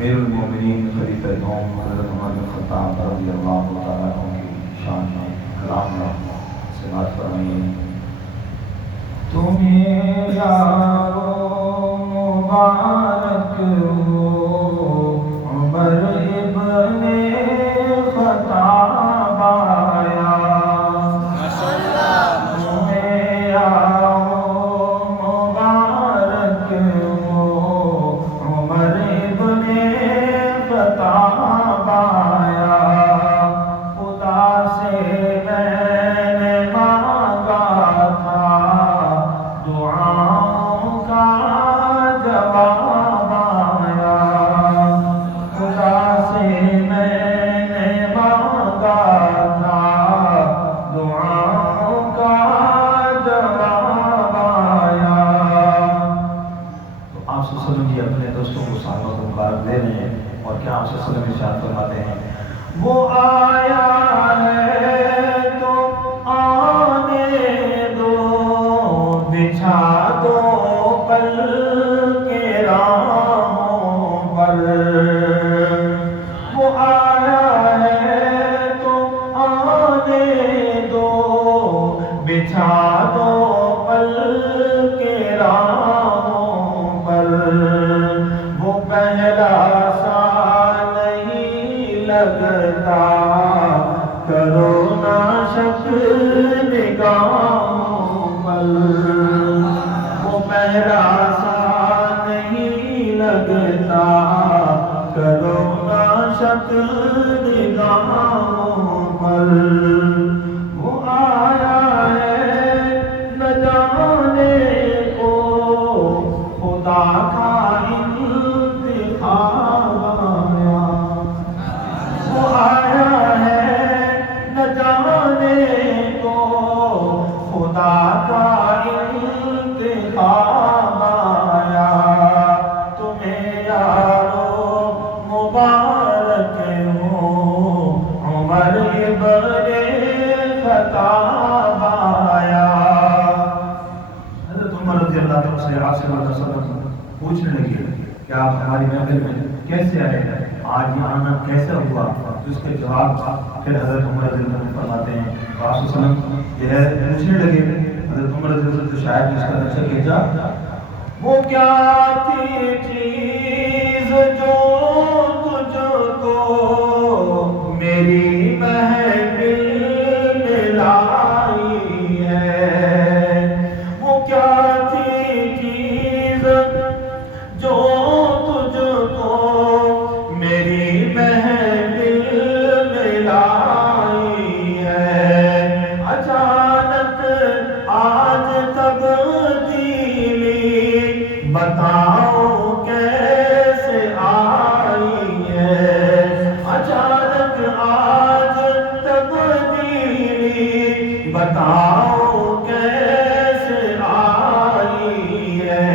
امیر المومنین خلیفہ دوم حضرت عمر بن خطاب رضی اللہ تعالیٰ عنہ کی شان میں کلام میں سماعت فرمائیے۔ تمہیں یارو مبارک ہو عمر ابن خطاب آیا، تمہیں یارو مبارک ہو عمر ابن خطاب آیا، خدا سے میں نے مانگا تھا دعاؤں کا جواب آیا، خدا سے میں نے مانگا تھا دعاؤں کا جواب آیا۔ تو آپ صلی اللہ علیہ وسلم جی اپنے دوستوں کو سالوں کو مبارک دے رہے ہیں، اور کیا آپ صلی اللہ علیہ وسلم ارشاد فرماتے ہیں، وہ آیا ہے تو آنے دو، بچھا دو پل کے راہوں پر، وہ آیا ہے تو آنے دو، بچھا دو پل کے راہوں پر، وہ پہلا سا نہیں لگتا، کرو نہ شک نگاہوں پر، وہ پہلا سا نہیں لگتا، کرو نہ شک نگاہوں پر، وہ آیا ہے نہ جانے کو خدا کا انتخاب آیا، وہ آیا ہے نہ جانے کو خدا کا انتخاب آیا، تمہیں یارو مبارک ہو عمر ابن خطاب آیا۔ حضرت عمر رضی اللہ عنہ سے آپ صلی اللہ علیہ وسلم پوچھنے لگے کہ آپ ہماری محفل میں کیسے آئے ہیں، آج یہ آنا کیسے ہوا؟ اس کے جواب پھر حضرت عمر رضی اللہ عنہ فرماتے ہیں، آپ صلی اللہ علیہ وسلم یہ ہے پوچھنے لگے، حضرت عمر رضی اللہ عنہ شاید اس کا نقشہ کھینچا، وہ کیا تھی چیز جو تجھ کو میری محفل میں لائی ہے، وہ کیا تھی چیز جو تجھ کو میری محفل میں لائی ہے، اچانک آج تبدیلی بتاؤ کیسے آئی ہے، اچانک آج تبدیلی بتاؤ کیسے آئی ہے۔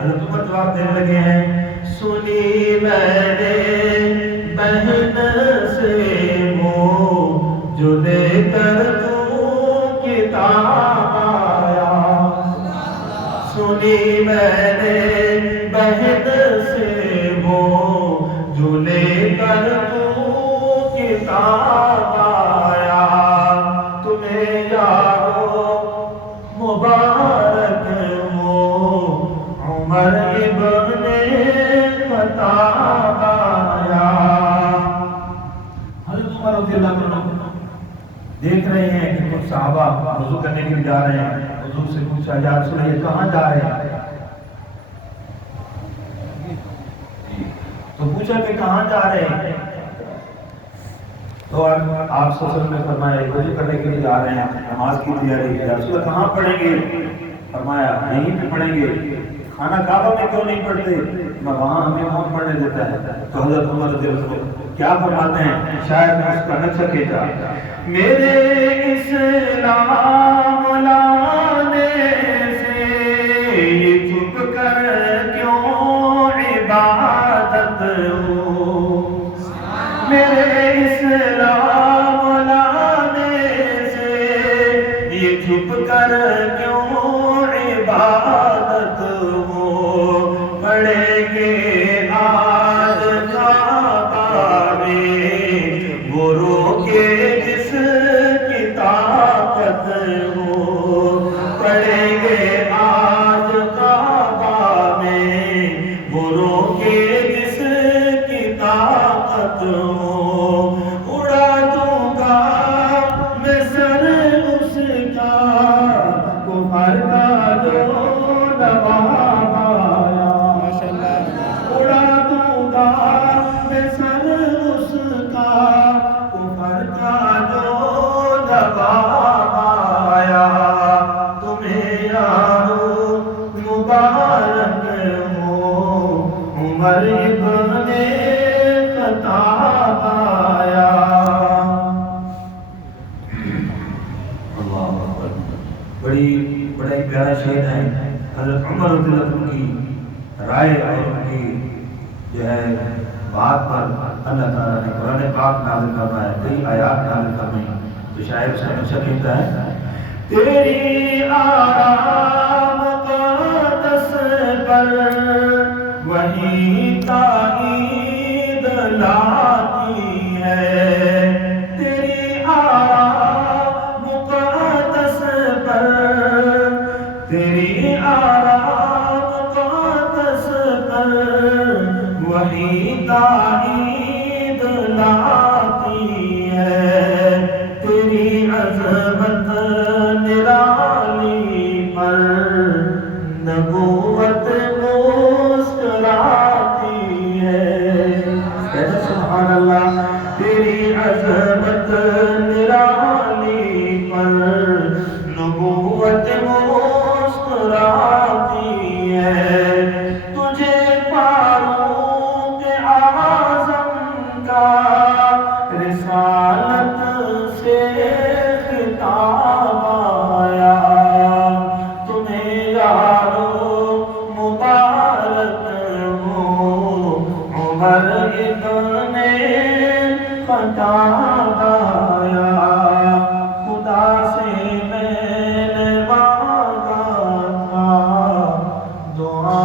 حضرت عمر جواب دینے لگے ہیں، سنی میں نے بہن سے وہ جو دے کر تو کتاب آیا، سنی میں نے بہن سے وہ جو لے کر تو کتاب آیا، تمہیں یارو مبارک ہو عمر ابن خطاب آیا۔ حضرت عمر رضی اللہ عنہ دیکھ رہے ہیں کہ کچھ صحابہ وضو کرنے کے لیے جا رہے ہیں، حضور سے پوچھا، یا رسول اللہ یہ کہاں جا رہے ہیں؟ تو پوچھا کہ کہاں جا رہے ہیں؟ تو آپ صلی اللہ علیہ وسلم نے فرمایا وضو کرنے کے لیے جا رہے ہیں، نماز کی تیاری، یا رسول اللہ کہاں پڑھیں گے؟ فرمایا یہیں پہ پڑھیں گے، خانہ کعبہ میں کیوں نہیں پڑھتے؟ وہاں ہمیں کون پڑھنے دیتا ہے؟ تو حضرت عمر رضی اللہ عنہ کیا فرماتے ہیں، شاید میں اس کا نقشہ کھینچا، میرے اسلام لانے سے یہ چپ کر کیوں عبادت ہو، میرے اسلام لانے سے یہ چپ کر کیوں عبادت ہو، پڑھیں گے آج عمر ابن خطاب آیا۔ اللہ اکبر، بڑا ہی پیارا شعر ہے۔ حضرت عمر رضی اللہ عنہ کی رائے اور ان کی جو ہے بات پر اللہ تعالیٰ نے قرآن پاک نازل فرمایا، کئی آیات نازل فرمائی۔ تو شاعر سے ہمیشہ کہتا ہے تیری آرام مقدس پر وہی تائید لاتی ہے، تیری آرام مقدس پر، تیری آرام مقدس پر وہی تائید لاتی ہے، تیری عظمت نرالی پر نبوت مسکراتی ہے۔ سبحان اللہ، تیری عظمت نرالی پر نبوت مسکراتی ہے، تجھے فاروق اعظم کا رسالت سے خطاب آیا، تمہیں یارو مبارک ہو عمر ابن خطاب آیا، خدا سے میں نے مانگا تھا دعا